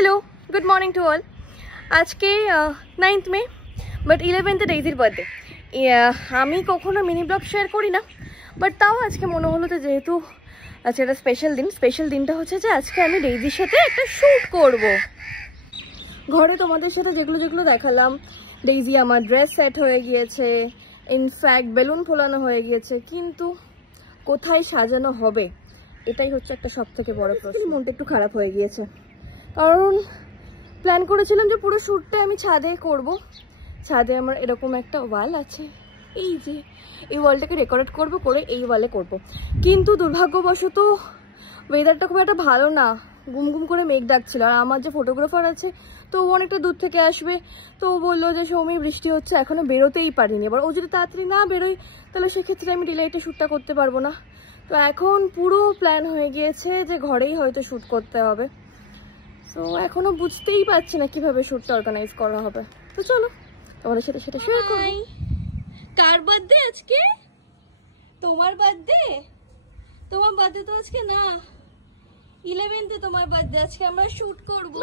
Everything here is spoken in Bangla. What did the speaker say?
Hello good morning to all. आज के 9th may but 11th डेजिर birthday. আমি কখনো মিনি ব্লগ শেয়ার করি না, বাট তাও আজকে মনে হলো যে যেহেতু আজকে একটা স্পেশাল দিনটা হচ্ছে যে আজকে আমি ডেইজির সাথে একটা শ্যুট করব। ঘরে তোমাদের সাথে যেগুলো দেখালাম, ডেইজি আমার ড্রেস সেট হয়ে গিয়েছে, ইনফ্যাক্ট বেলুন ফোলানো হয়ে গিয়েছে, কিন্তু কোথায় সাজানো হবে এটাই হচ্ছে একটা সবথেকে বড় প্রশ্ন। মনটা একটু খারাপ হয়ে গিয়েছে, কারণ প্ল্যান করেছিলাম যে পুরো শ্যুটটা আমি ছাদে করব। ছাদে আমার এরকম একটা ওয়াল আছে, এই যে এই ওয়ালটাকে ডেকোরেট করে এই ওয়ালে করব। কিন্তু দুর্ভাগ্যবশত ওয়েদারটা খুব একটা ভালো না, গুমগুম করে মেঘ ডাকছিল। আর আমার যে ফটোগ্রাফার আছে তো ও অনেকটা দূর থেকে আসবে, তো ও বললো যে সৌমি বৃষ্টি হচ্ছে, এখনো বেরোতেই পারিনি। এবার ও যদি তাড়াতাড়ি না বেরোয় তাহলে সেক্ষেত্রে আমি ডিলাইটে শ্যুটটা করতে পারবো না। তো এখন পুরো প্ল্যান হয়ে গিয়েছে যে ঘরেই হয়তো শ্যুট করতে হবে। তো এখনো বুঝতেই পারছি না কিভাবে শ্যুটটা অর্গানাইজ করা হবে। তো চলো তোমাদের সাথে সেটা শেয়ার করি। কার বার্থডে আজকে? তোমার বার্থডে? তোমার বার্থডে তো আজকে না, 11th তোমার বার্থডে। আজকে আমরা শ্যুট করব।